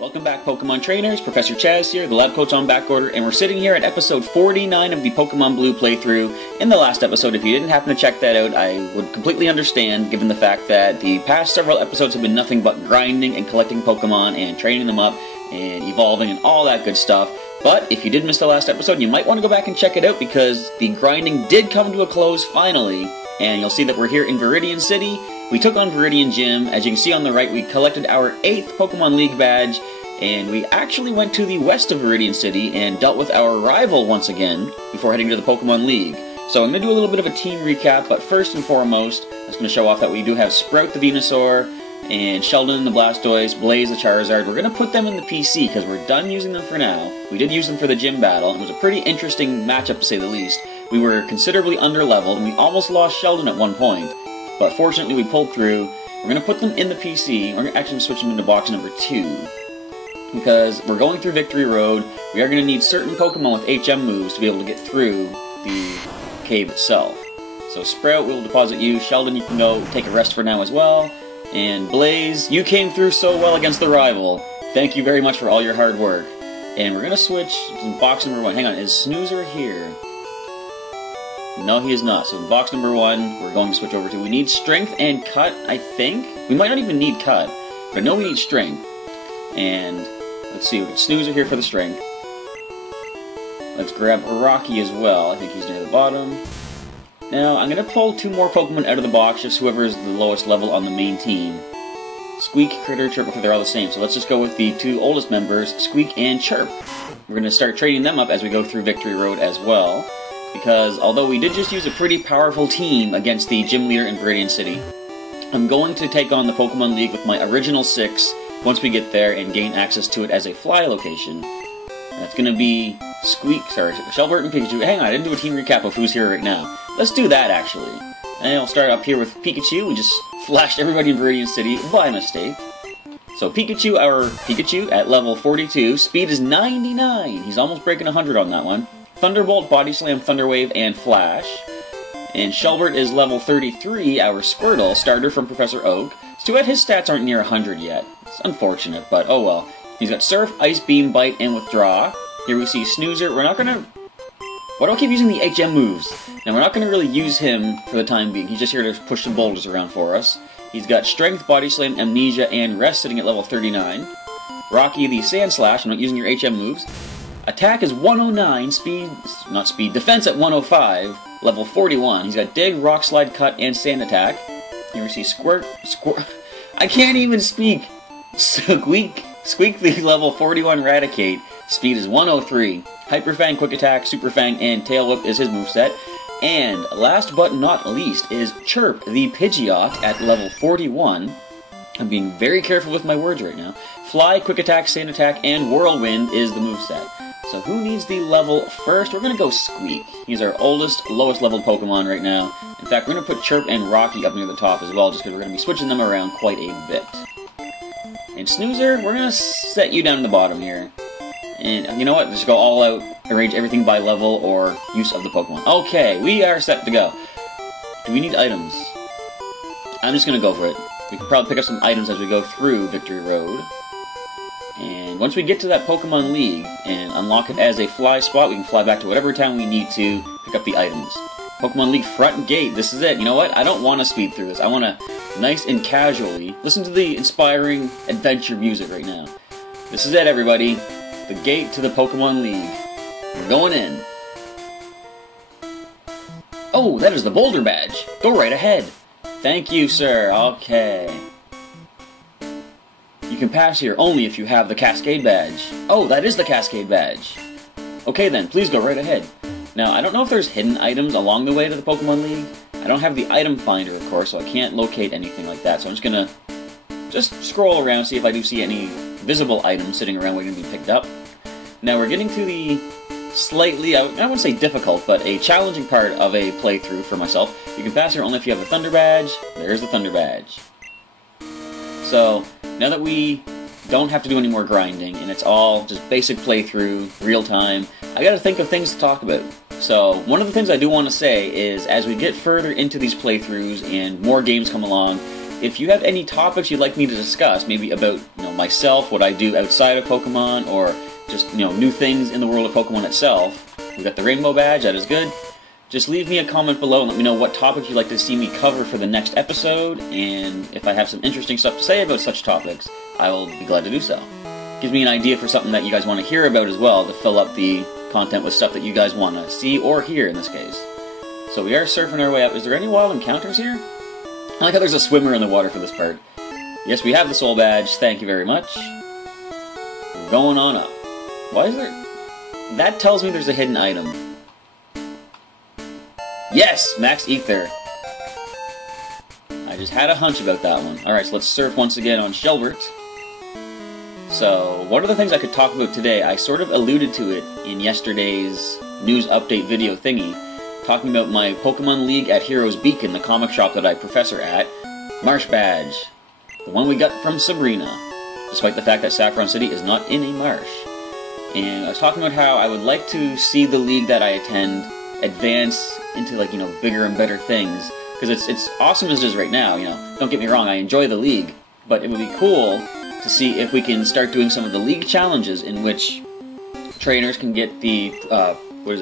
Welcome back, Pokemon trainers. Professor Chaz here, the lab coach on back order, and we're sitting here at episode 49 of the Pokemon Blue playthrough. In the last episode, if you didn't happen to check that out, I would completely understand, given the fact that the past several episodes have been nothing but grinding and collecting Pokemon and training them up and evolving and all that good stuff. But if you did miss the last episode, you might want to go back and check it out because the grinding did come to a close finally, and you'll see that we're here in Viridian City. We took on Viridian Gym. As you can see on the right, we collected our 8th Pokemon League badge, and we actually went to the west of Viridian City and dealt with our rival once again before heading to the Pokemon League. So I'm going to do a little bit of a team recap, but first and foremost, I'm just going to show off that we do have Sprout the Venusaur, and Sheldon the Blastoise, Blaze the Charizard. We're going to put them in the PC because we're done using them for now. We did use them for the gym battle, and it was a pretty interesting matchup to say the least. We were considerably under-leveled, and we almost lost Sheldon at one point. But fortunately, we pulled through. We're going to put them in the PC. We're actually going to switch them into box number 2. Because we're going through Victory Road, we are going to need certain Pokemon with HM moves to be able to get through the cave itself. So Sprout, we'll deposit you. Sheldon, you can go take a rest for now as well. And Blaze, you came through so well against the rival. Thank you very much for all your hard work. And we're going to switch to box number 1. Hang on, is Snoozer here? No, he is not. So in box number 1, we're going to switch over to... We need Strength and Cut, I think? We might not even need Cut, but I know we need Strength. And let's see, we got Snoozer here for the Strength. Let's grab Rocky as well. I think he's near the bottom. Now, I'm going to pull 2 more Pokemon out of the box, just whoever is the lowest level on the main team. Squeak, Critter, Chirp, they're all the same. So let's just go with the 2 oldest members, Squeak and Chirp. We're going to start training them up as we go through Victory Road as well. Because although we did just use a pretty powerful team against the gym leader in Viridian City, I'm going to take on the Pokemon League with my original 6 once we get there and gain access to it as a fly location. That's going to be Shelbert and Pikachu. Hang on, I didn't do a team recap of who's here right now. Let's do that, actually. And I'll start up here with Pikachu. We just flashed everybody in Viridian City by mistake. So Pikachu, our Pikachu, at level 42. Speed is 99. He's almost breaking 100 on that one. Thunderbolt, Body Slam, Thunder Wave, and Flash. And Shelbert is level 33, our Squirtle, starter from Professor Oak. It's too bad his stats aren't near 100 yet. It's unfortunate, but oh well. He's got Surf, Ice Beam, Bite, and Withdraw. Here we see Snoozer. We're not gonna... Why do I keep using the HM moves? Now, we're not gonna really use him for the time being. He's just here to push some boulders around for us. He's got Strength, Body Slam, Amnesia, and Rest sitting at level 39. Rocky the Sand Slash. I'm not using your HM moves. Attack is 109, defense at 105, level 41. He's got Dig, Rock Slide, Cut, and Sand Attack. Here we see I can't even speak! Squeak the level 41 Raticate. Speed is 103. Hyper Fang, Quick Attack, Super Fang, and Tail Whip is his moveset. And last but not least is Chirp the Pidgeot at level 41. I'm being very careful with my words right now. Fly, Quick Attack, Sand Attack, and Whirlwind is the moveset. So who needs the level first? We're going to go Squeak. He's our oldest, lowest leveled Pokemon right now. In fact, we're going to put Chirp and Rocky up near the top as well, just because we're going to be switching them around quite a bit. And Snoozer, we're going to set you down in the bottom here. And you know what? Just go all out, arrange everything by level or use of the Pokemon. Okay, we are set to go. Do we need items? I'm just going to go for it. We can probably pick up some items as we go through Victory Road. And once we get to that Pokemon League and unlock it as a fly spot, we can fly back to whatever town we need to pick up the items. Pokemon League front gate, this is it. You know what? I don't want to speed through this. I want to nice and casually listen to the inspiring adventure music right now. This is it, everybody. The gate to the Pokemon League. We're going in. Oh, that is the Boulder Badge. Go right ahead. Thank you, sir. Okay. You can pass here only if you have the Cascade Badge. Oh, that is the Cascade Badge. Okay then, please go right ahead. Now, I don't know if there's hidden items along the way to the Pokemon League. I don't have the item finder, of course, so I can't locate anything like that. So I'm just gonna scroll around, see if I do see any visible items sitting around waiting to be picked up. Now we're getting to the slightly, I wouldn't say difficult, but a challenging part of a playthrough for myself. You can pass here only if you have the Thunder Badge. There's the Thunder Badge. So, now that we don't have to do any more grinding, and it's all just basic playthrough, real time, I gotta think of things to talk about. So, one of the things I do want to say is, as we get further into these playthroughs and more games come along, if you have any topics you'd like me to discuss, maybe about myself, what I do outside of Pokemon, or just new things in the world of Pokemon itself, we got the rainbow badge. That is good. Just leave me a comment below and let me know what topic you'd like to see me cover for the next episode, and if I have some interesting stuff to say about such topics, I will be glad to do so. Gives me an idea for something that you guys want to hear about as well, to fill up the content with stuff that you guys want to see or hear in this case. So we are surfing our way up. Is there any wild encounters here? I like how there's a swimmer in the water for this part. Yes, we have the soul badge. Thank you very much. We're going on up. Why is there... That tells me there's a hidden item. Yes! Max Ether. I just had a hunch about that one. Alright, so let's surf once again on Shelbert. So, one of the things I could talk about today, I sort of alluded to it in yesterday's news update video thingy, talking about my Pokemon League at Heroes Beacon, the comic shop that I professor at. Marsh Badge. The one we got from Sabrina, despite the fact that Saffron City is not in a marsh. And I was talking about how I would like to see the league that I attend advance into, like, bigger and better things. Because it's awesome as it is right now, Don't get me wrong, I enjoy the league. But it would be cool to see if we can start doing some of the league challenges in which trainers can get the,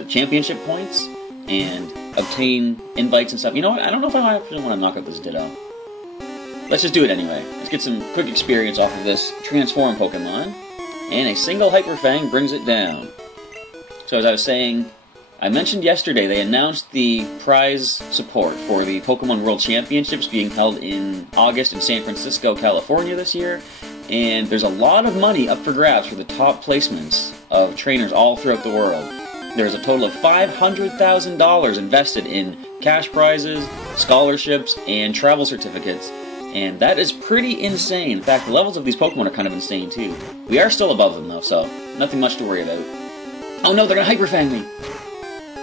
championship points and obtain invites and stuff. You know what? I don't know if I actually want to knock out this Ditto. Let's just do it anyway. Let's get some quick experience off of this Transform Pokemon. And a single Hyper Fang brings it down. So as I was saying, I mentioned yesterday they announced the prize support for the Pokemon World Championships being held in August in San Francisco, California this year. And there's a lot of money up for grabs for the top placements of trainers all throughout the world. There's a total of $500,000 invested in cash prizes, scholarships, and travel certificates. And that is pretty insane. In fact, the levels of these Pokemon are kind of insane too. We are still above them though, so nothing much to worry about. Oh no, they're gonna Hyper Fang me!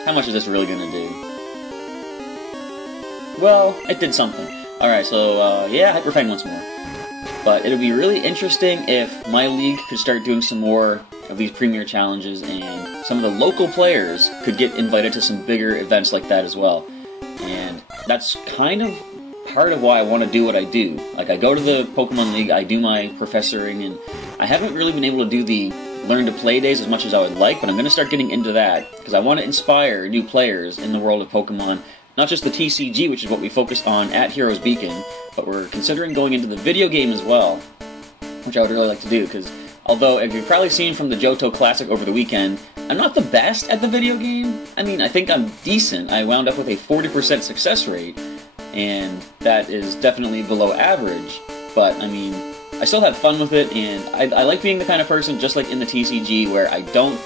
How much is this really gonna do? Well, it did something. Alright, so yeah, Hyper Fang once more. But it would be really interesting if my league could start doing some more of these premier challenges, and some of the local players could get invited to some bigger events like that as well. And that's kind of part of why I want to do what I do. Like, I go to the Pokemon League, I do my professoring, and I haven't really been able to do the Learn to Play days as much as I would like, but I'm going to start getting into that, because I want to inspire new players in the world of Pokemon. Not just the TCG, which is what we focus on at Heroes Beacon, but we're considering going into the video game as well, which I would really like to do, because although, as you've probably seen from the Johto Classic over the weekend, I'm not the best at the video game. I mean, I think I'm decent. I wound up with a 40% success rate, and that is definitely below average, but I mean, I still have fun with it, and I like being the kind of person, just like in the TCG, where I don't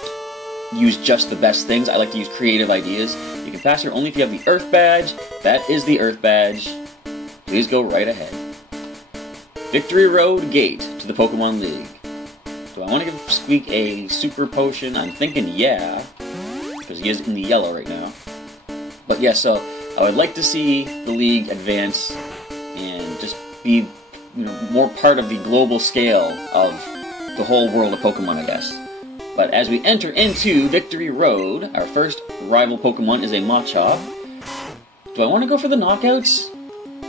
use just the best things. I like to use creative ideas. You can pass here only if you have the Earth Badge. That is the Earth Badge. Please go right ahead. Victory Road Gate to the Pokemon League. Do I want to give Squeak a Super Potion? I'm thinking yeah, because he is in the yellow right now. But yeah, so I would like to see the league advance and just be, more part of the global scale of the whole world of Pokemon, I guess. But as we enter into Victory Road, our first rival Pokemon is a Machop. Do I want to go for the knockouts?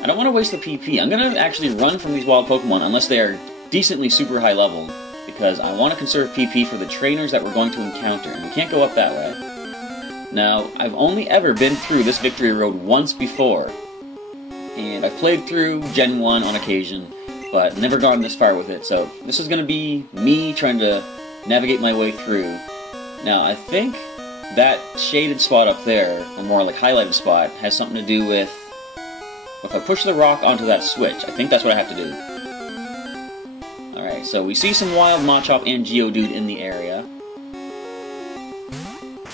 I don't want to waste the PP. I'm going to actually run from these wild Pokemon unless they are decently super high leveled, because I want to conserve PP for the trainers that we're going to encounter, and we can't go up that way. Now, I've only ever been through this Victory Road once before, and I've played through Gen 1 on occasion, but never gone this far with it, so this is going to be me trying to navigate my way through. Now, I think that shaded spot up there, or more like highlighted spot, has something to do with if I push the rock onto that switch. I think that's what I have to do. Alright, so we see some wild Machop and Geodude in the area,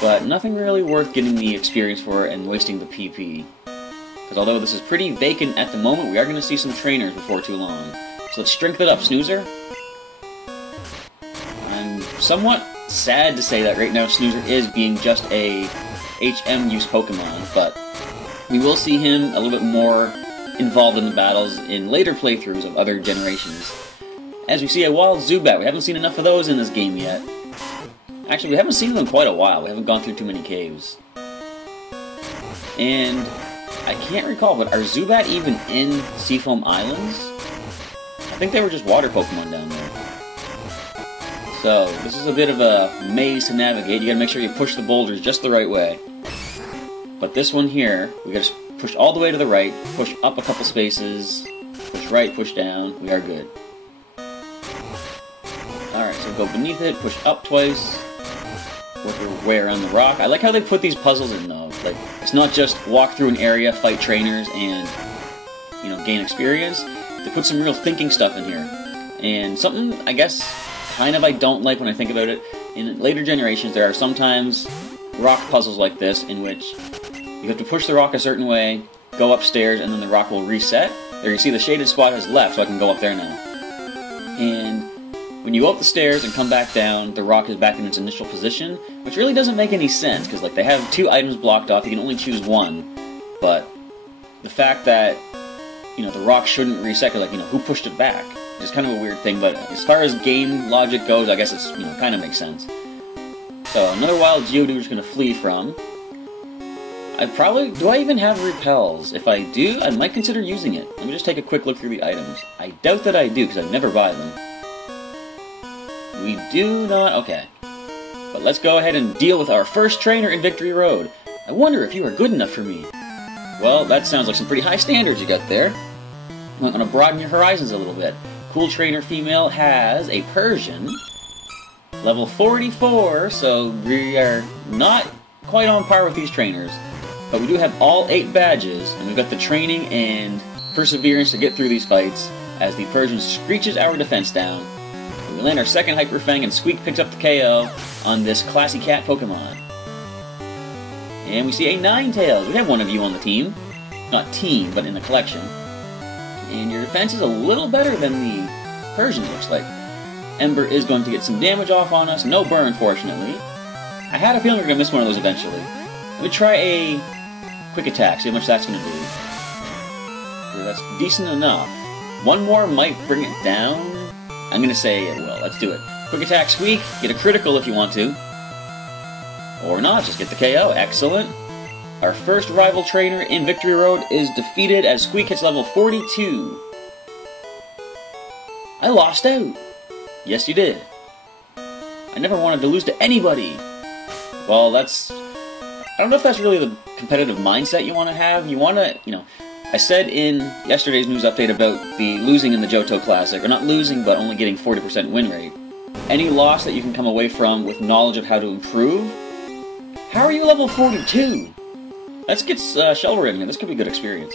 but nothing really worth getting the experience for and wasting the PP. Because although this is pretty vacant at the moment, we are going to see some trainers before too long. So let's strength it up, Snoozer. I'm somewhat sad to say that right now Snoozer is being just a HM use Pokemon, but we will see him a little bit more involved in the battles in later playthroughs of other generations. As we see a wild Zubat, we haven't seen enough of those in this game yet. Actually, we haven't seen them in quite a while. We haven't gone through too many caves. And I can't recall, but are Zubat even in Seafoam Islands? I think they were just water Pokemon down there. So, this is a bit of a maze to navigate. You gotta make sure you push the boulders just the right way. But this one here, we gotta push all the way to the right, push up a couple spaces, push right, push down, we are good. Alright, so go beneath it, push up twice, work your way around the rock. I like how they put these puzzles in though. Like, it's not just walk through an area, fight trainers, and, you know, gain experience. They put some real thinking stuff in here. And something, I guess, kind of I don't like when I think about it. In later generations, there are sometimes rock puzzles like this in which you have to push the rock a certain way, go upstairs, and then the rock will reset. There you see the shaded spot has left, so I can go up there now. And when you go up the stairs and come back down, the rock is back in its initial position, which really doesn't make any sense, because like they have 2 items blocked off, you can only choose one. But the fact that, you know, the rock shouldn't reset, like, you know, who pushed it back? It's kind of a weird thing, but as far as game logic goes, I guess it's, you know, kind of makes sense. So, another wild Geodude is going to flee from. Do I even have repels? If I do, I might consider using it. Let me just take a quick look through the items. I doubt that I do, because I never buy them. We do not, okay. But let's go ahead and deal with our first trainer in Victory Road. I wonder if you are good enough for me. Well, that sounds like some pretty high standards you got there. I'm going to broaden your horizons a little bit. Cool Trainer Female has a Persian, level 44, so we are not quite on par with these trainers. But we do have all 8 badges, and we've got the training and perseverance to get through these fights, as the Persian screeches our defense down. We land our second Hyper Fang, and Squeak picks up the KO on this classy cat Pokemon. And we see a Ninetales. We have one of you on the team. Not team, but in the collection. And your defense is a little better than the Persian, looks like. Ember is going to get some damage off on us. No burn, fortunately. I had a feeling we were going to miss one of those eventually. Let me try a quick attack, see how much that's going to do. Yeah, that's decent enough. One more might bring it down. I'm going to say it will. Let's do it. Quick attack, Squeak. Get a critical if you want to. Or not, just get the KO. Excellent. Our first rival trainer in Victory Road is defeated as Squeak hits level 42. I lost out. Yes, you did. I never wanted to lose to anybody. Well, that's... I don't know if that's really the competitive mindset you want to have. You want to, you know... I said in yesterday's news update about the losing in the Johto Classic, or not losing, but only getting 40% win rate. Any loss that you can come away from with knowledge of how to improve. How are you level 42? Let's get Shelver in here. This could be a good experience.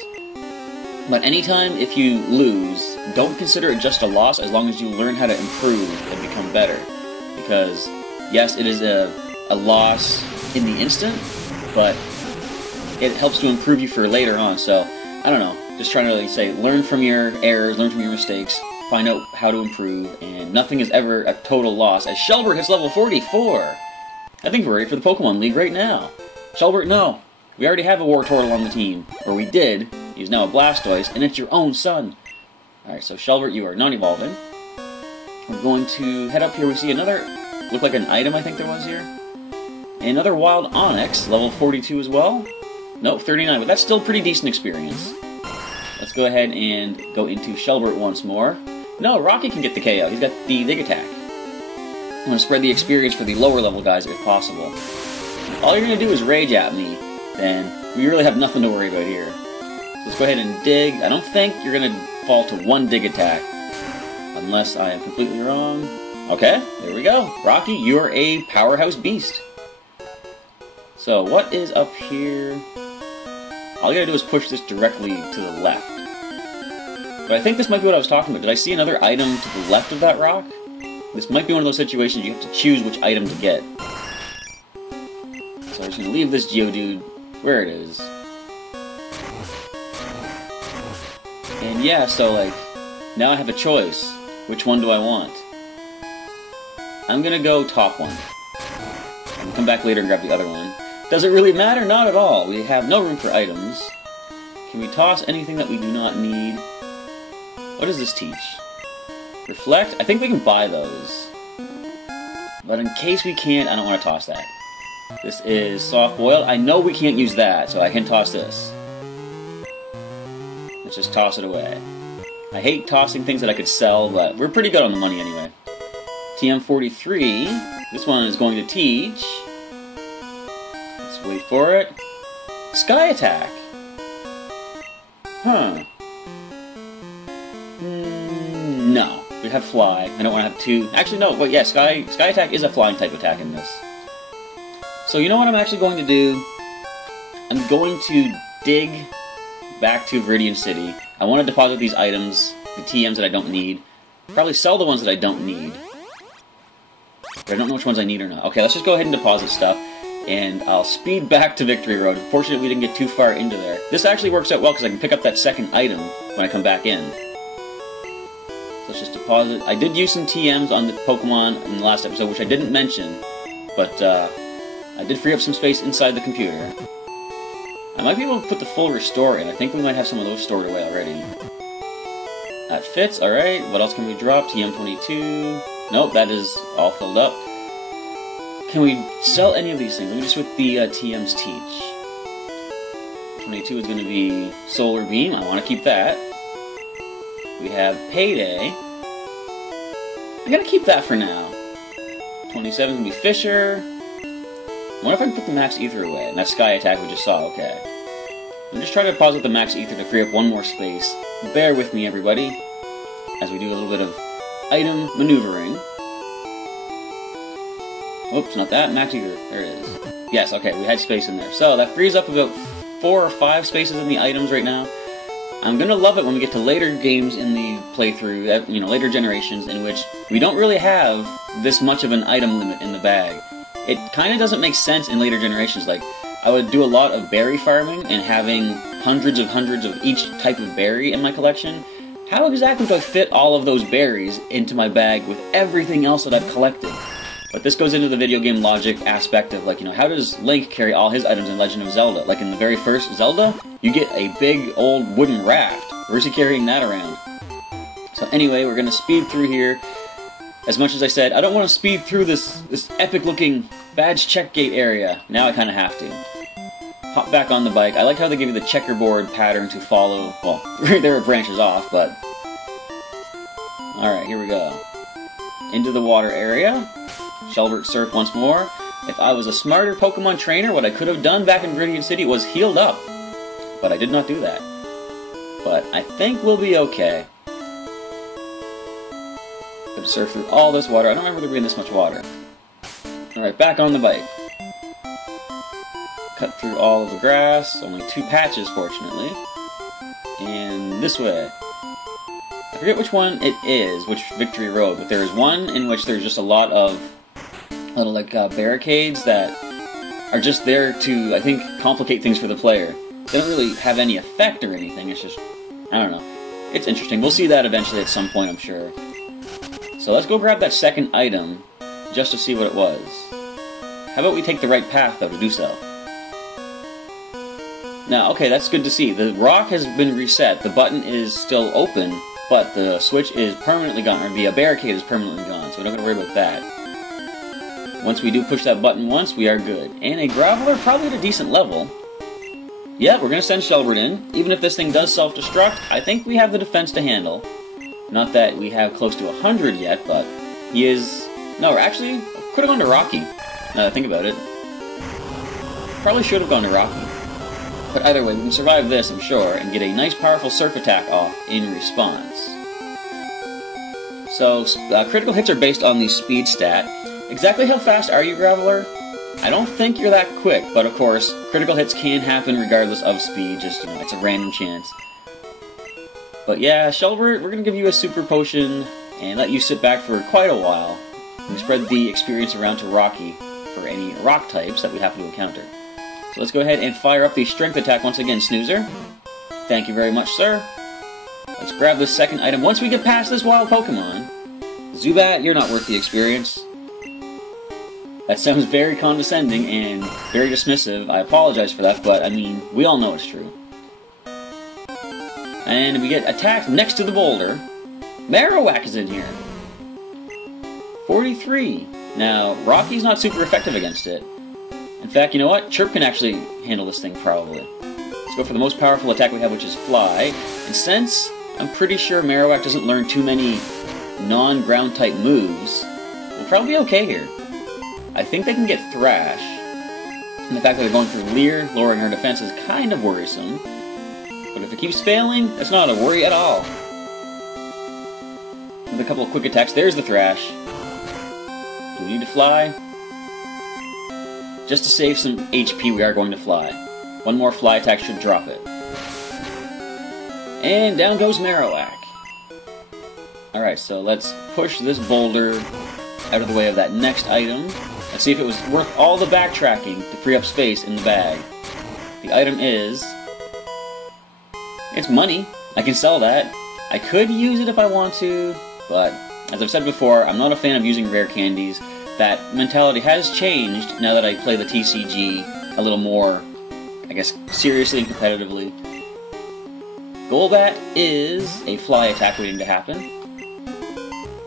But anytime if you lose, don't consider it just a loss as long as you learn how to improve and become better. Because, yes, it is a loss in the instant, but it helps to improve you for later on. So, I don't know. Just trying to really say, learn from your errors, learn from your mistakes, find out how to improve, and nothing is ever a total loss. As Shelbert hits level 44! I think we're ready for the Pokemon League right now. Shelbert, no! We already have a Wartortle on the team. Or we did. He's now a Blastoise, and it's your own son. Alright, so Shelbert, you are non-evolving. We're going to head up here. We see another, look like an item I think there was here. Another Wild Onix, level 42 as well. Nope, 39, but that's still pretty decent experience. Let's go ahead and go into Shelbert once more. No, Rocky can get the KO. He's got the Dig Attack. I'm going to spread the experience for the lower level guys if possible. All you're going to do is rage at me, then we really have nothing to worry about here. So let's go ahead and dig. I don't think you're going to fall to 1 Dig Attack, unless I am completely wrong. Okay, there we go. Rocky, you're a powerhouse beast. So what is up here? All you gotta do is push this directly to the left. But I think this might be what I was talking about. Did I see another item to the left of that rock? This might be one of those situations you have to choose which item to get. So I'm just gonna leave this Geodude where it is. And yeah, so like, now I have a choice. Which one do I want? I'm gonna go top one. I'll come back later and grab the other one. Does it really matter? Not at all. We have no room for items. Can we toss anything that we do not need? What does this teach? Reflect? I think we can buy those. But in case we can't, I don't want to toss that. This is soft boiled. I know we can't use that, so I can toss this. Let's just toss it away. I hate tossing things that I could sell, but we're pretty good on the money anyway. TM43. This one is going to teach. Let's wait for it. Sky Attack. Huh. No. We have Fly. I don't want to have two. Actually, no. But yeah, Sky Attack is a flying type attack in this. So you know what I'm actually going to do? I'm going to dig back to Viridian City. I want to deposit these items, the TMs that I don't need. Probably sell the ones that I don't need. But I don't know which ones I need or not. Okay, let's just go ahead and deposit stuff. And I'll speed back to Victory Road. Fortunately, we didn't get too far into there. This actually works out well because I can pick up that second item when I come back in. So let's just deposit. I did use some TMs on the Pokemon in the last episode, which I didn't mention. But I did free up some space inside the computer. I might be able to put the full restore in. I think we might have some of those stored away already. That fits, alright. What else can we drop? TM22. Nope, that is all filled up. Can we sell any of these things? Let me just with the TMs teach. 22 is going to be Solar Beam. I want to keep that. We have Payday. I'm going to keep that for now. 27 is going to be Fisher. I wonder if I can put the Max Ether away. And that Sky Attack we just saw, okay. I'm just trying to deposit the Max Ether to free up one more space. Bear with me, everybody, as we do a little bit of item maneuvering. Oops, not that. Max Ether. There it is. Yes, okay, we had space in there. So that frees up about 4 or 5 spaces in the items right now. I'm going to love it when we get to later games in the playthrough, you know, later generations, in which we don't really have this much of an item limit in the bag. It kind of doesn't make sense in later generations. Like, I would do a lot of berry farming and having hundreds of each type of berry in my collection. How exactly do I fit all of those berries into my bag with everything else that I've collected? But this goes into the video game logic aspect of, like, you know, how does Link carry all his items in Legend of Zelda? Like in the very first Zelda, you get a big old wooden raft. Where's he carrying that around? So anyway, we're going to speed through here. As much as I said, I don't want to speed through this epic-looking badge check gate area. Now I kind of have to. Hop back on the bike. I like how they give you the checkerboard pattern to follow. Well, there are branches off, but... Alright, here we go. Into the water area. Shelbert Surf once more. If I was a smarter Pokemon trainer, what I could have done back in Viridian City was healed up. But I did not do that. But I think we'll be okay. Gonna surf through all this water. I don't remember there being this much water. Alright, back on the bike. Cut through all of the grass. Only 2 patches, fortunately. And this way. I forget which one it is, which Victory Road, but there is one in which there's just a lot of little, like, barricades that are just there to, I think, complicate things for the player. They don't really have any effect or anything. It's just, I don't know. It's interesting. We'll see that eventually at some point, I'm sure. So let's go grab that second item, just to see what it was. How about we take the right path, though, to do so? Now, okay, that's good to see. The rock has been reset. The button is still open, but the switch is permanently gone, or the barricade is permanently gone, so we're not going to worry about that. Once we do push that button once, we are good. And a Graveler, probably at a decent level. Yeah, we're going to send Shelbert in. Even if this thing does self-destruct, I think we have the defense to handle. Not that we have close to 100 yet, but he is... No, actually, could have gone to Rocky, now that I think about it. Probably should have gone to Rocky. But either way, we can survive this, I'm sure, and get a nice powerful surf attack off in response. So, critical hits are based on the speed stat. Exactly how fast are you, Graveler? I don't think you're that quick, but of course, critical hits can happen regardless of speed, just, you know, it's a random chance. But yeah, Shelbert, we're going to give you a super potion and let you sit back for quite a while. And spread the experience around to Rocky for any rock types that we happen to encounter. So let's go ahead and fire up the strength attack once again, Snoozer. Thank you very much, sir. Let's grab the second item. Once we get past this wild Pokemon, Zubat, you're not worth the experience. That sounds very condescending and very dismissive. I apologize for that, but I mean, we all know it's true. And we get attacked next to the boulder. Marowak is in here. 43. Now, Rocky's not super effective against it. In fact, you know what? Chirp can actually handle this thing, probably. Let's Let's go for the most powerful attack we have, which is Fly. And since I'm pretty sure Marowak doesn't learn too many non-ground type moves, we'll probably be okay here. I think they can get Thrash. And the fact that they're going through Leer, lowering our defense, is kind of worrisome. But if it keeps failing, that's not a worry at all. With a couple of quick attacks, there's the Thrash. Do we need to Fly? Just to save some HP, we are going to Fly. One more Fly attack should drop it. And down goes Marowak. Alright, so let's push this boulder out of the way of that next item. Let's see if it was worth all the backtracking to free up space in the bag. The item is... it's money. I can sell that. I could use it if I want to, but as I've said before, I'm not a fan of using rare candies. That mentality has changed now that I play the TCG a little more, I guess, seriously and competitively. Golbat is a Fly attack waiting to happen.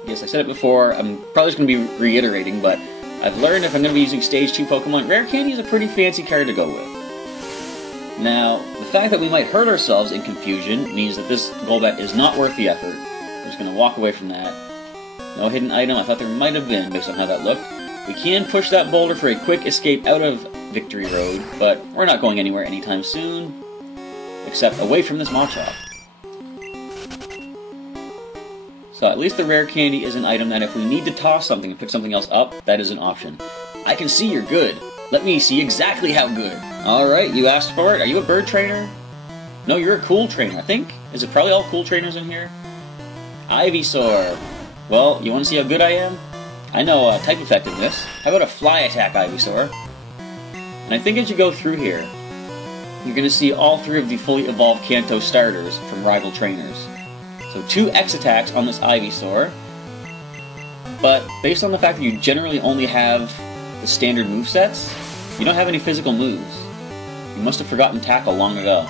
Yes, I said it before, I'm probably just going to be reiterating, but I've learned if I'm going to be using Stage 2 Pokemon, Rare Candy is a pretty fancy card to go with. Now, the fact that we might hurt ourselves in confusion means that this Golbat is not worth the effort. We're just going to walk away from that. No hidden item, I thought there might have been based on how that looked. We can push that boulder for a quick escape out of Victory Road, but we're not going anywhere anytime soon, except away from this Machop. So at least the rare candy is an item that if we need to toss something and pick something else up, that is an option. I can see you're good. Let me see exactly how good. Alright, you asked for it. Are you a bird trainer? No, you're a cool trainer, I think. Is it probably all cool trainers in here? Ivysaur. Well, you want to see how good I am? I know type effectiveness. How about a Fly attack, Ivysaur? And I think as you go through here, you're going to see all three of the fully evolved Kanto starters from rival trainers. So 2 X attacks on this Ivysaur, but based on the fact that you generally only have the standard movesets, you don't have any physical moves. You must have forgotten Tackle long ago.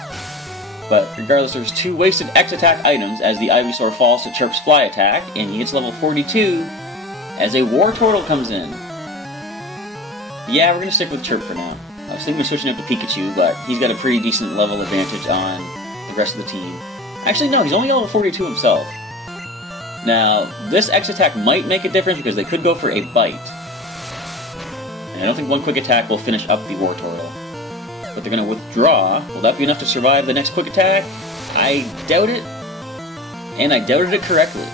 But regardless, there's 2 wasted X attack items as the Ivysaur falls to Chirp's Fly attack, and he gets level 42 as a Wartortle comes in. Yeah, we're going to stick with Chirp for now. I was thinking of switching up to Pikachu, but he's got a pretty decent level advantage on the rest of the team. Actually, no, he's only level 42 himself. Now, this X attack might make a difference because they could go for a Bite. And I don't think one quick attack will finish up the Wartortle. But they're going to withdraw. Will that be enough to survive the next quick attack? I doubt it. And I doubted it correctly.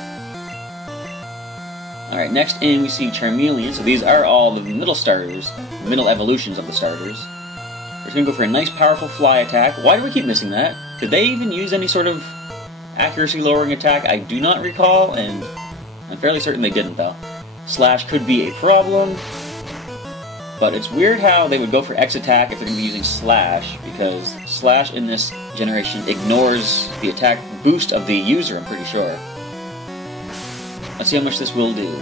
Alright, next in we see Charmeleon. So these are all the middle starters, the middle evolutions of the starters. We're just going to go for a nice powerful Fly attack. Why do we keep missing that? Did they even use any sort of accuracy lowering attack? I do not recall, and I'm fairly certain they didn't though. Slash could be a problem, but it's weird how they would go for X attack if they're going to be using Slash, because Slash in this generation ignores the attack boost of the user, I'm pretty sure. Let's see how much this will do.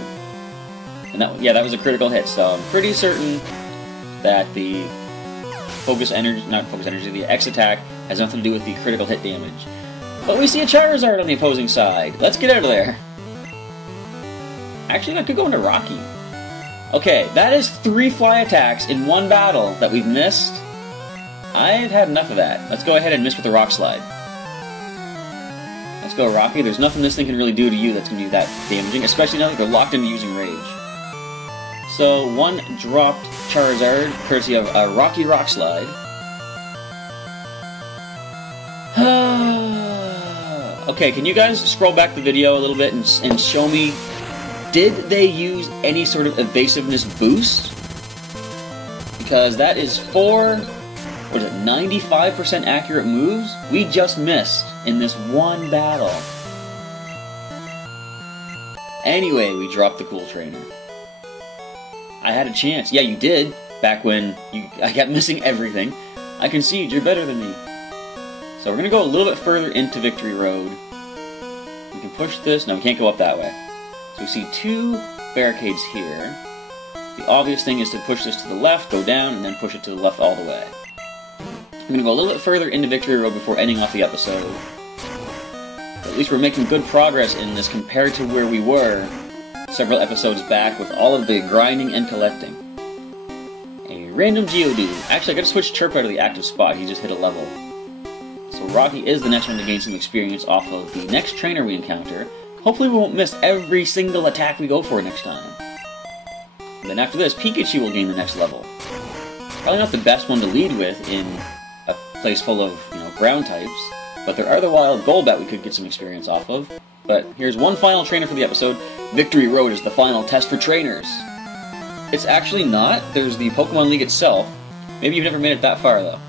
And that was a critical hit, so I'm pretty certain that the the X attack has nothing to do with the critical hit damage. But we see a Charizard on the opposing side. Let's get out of there. Actually, that could go into Rocky. Okay, that is 3 Fly attacks in one battle that we've missed. I've had enough of that. Let's go ahead and miss with the Rock Slide. Let's go, Rocky. There's nothing this thing can really do to you that's going to be that damaging, especially now that they're locked into using Rage. So, 1 dropped Charizard, courtesy of a Rocky Rock Slide. Okay, can you guys scroll back the video a little bit and show me, did they use any sort of evasiveness boost? Because that is 95% accurate moves we just missed in this one battle. Anyway, we dropped the cool trainer. I had a chance. Yeah, you did. Back when I kept missing everything. I concede, you're better than me. So we're going to go a little bit further into Victory Road. We can push this. No, we can't go up that way. So we see 2 barricades here. The obvious thing is to push this to the left, go down, and then push it to the left all the way. I'm going to go a little bit further into Victory Road before ending off the episode. But at least we're making good progress in this compared to where we were several episodes back with all of the grinding and collecting. A random Geodude. Actually, I gotta switch Chirp out of the active spot. He just hit a level. So Rocky is the next one to gain some experience off of the next trainer we encounter. Hopefully we won't miss every single attack we go for next time. And then after this, Pikachu will gain the next level. Probably not the best one to lead with in a place full of, ground types, but there are the wild Golbat we could get some experience off of. But here's one final trainer for the episode. Victory Road is the final test for trainers. It's actually not. There's the Pokemon League itself. Maybe you've never made it that far, though.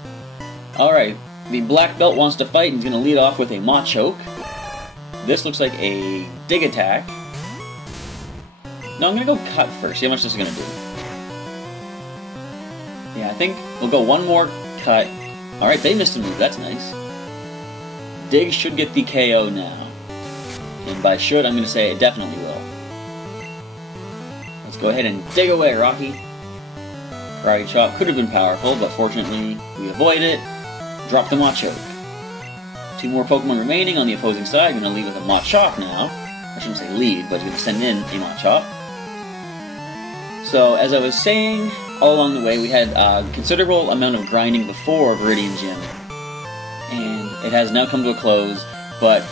Alright, the Black Belt wants to fight and he's going to lead off with a Machoke. This looks like a Dig Attack. No, I'm going to go Cut first, see how much this is going to do. Yeah, I think we'll go one more Cut. Alright, they missed a move, that's nice. Dig should get the KO now. And by should, I'm going to say it definitely will. Let's go ahead and dig away, Rocky. Karate Chop could have been powerful, but fortunately we avoid it. Drop the Machoke. 2 more Pokemon remaining on the opposing side. I'm going to lead with a Machop now. I shouldn't say lead, but he's going to send in a Machop. So, as I was saying, all along the way, we had a considerable amount of grinding before Viridian Gym. And it has now come to a close, but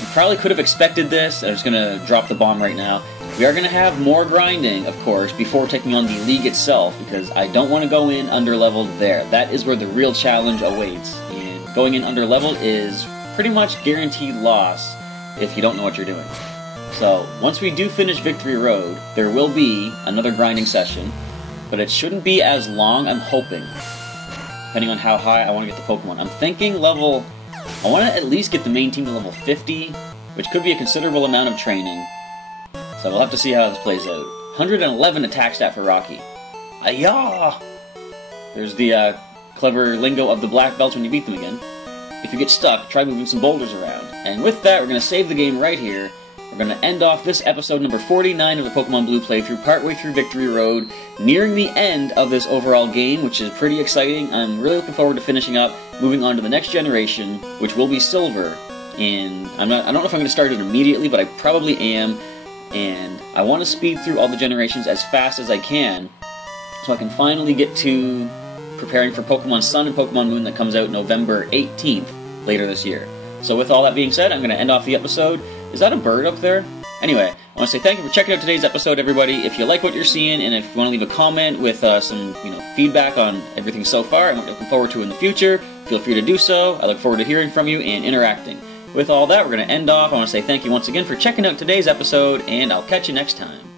you probably could have expected this. I'm just going to drop the bomb right now. We are going to have more grinding, of course, before taking on the League itself, because I don't want to go in underleveled there. That is where the real challenge awaits. And going in underleveled is pretty much guaranteed loss if you don't know what you're doing. So, once we do finish Victory Road, there will be another grinding session, but it shouldn't be as long, I'm hoping, depending on how high I want to get the Pokemon. I'm thinking I want to at least get the main team to level 50, which could be a considerable amount of training. So we'll have to see how this plays out. 111 attack stat for Rocky. Ayah! There's the clever lingo of the Black Belts when you beat them again. If you get stuck, try moving some boulders around. And with that, we're going to save the game right here. We're going to end off this episode number 49 of the Pokemon Blue playthrough, partway through Victory Road, nearing the end of this overall game, which is pretty exciting. I'm really looking forward to finishing up, moving on to the next generation, which will be Silver. And I don't know if I'm going to start it immediately, but I probably am. And I want to speed through all the generations as fast as I can, so I can finally get to preparing for Pokemon Sun and Pokemon Moon that comes out November 18th, later this year. So with all that being said, I'm going to end off the episode. Is that a bird up there? Anyway, I want to say thank you for checking out today's episode, everybody. If you like what you're seeing, and if you want to leave a comment with some feedback on everything so far and what you're looking forward to in the future, feel free to do so. I look forward to hearing from you and interacting. With all that, we're going to end off. I want to say thank you once again for checking out today's episode, and I'll catch you next time.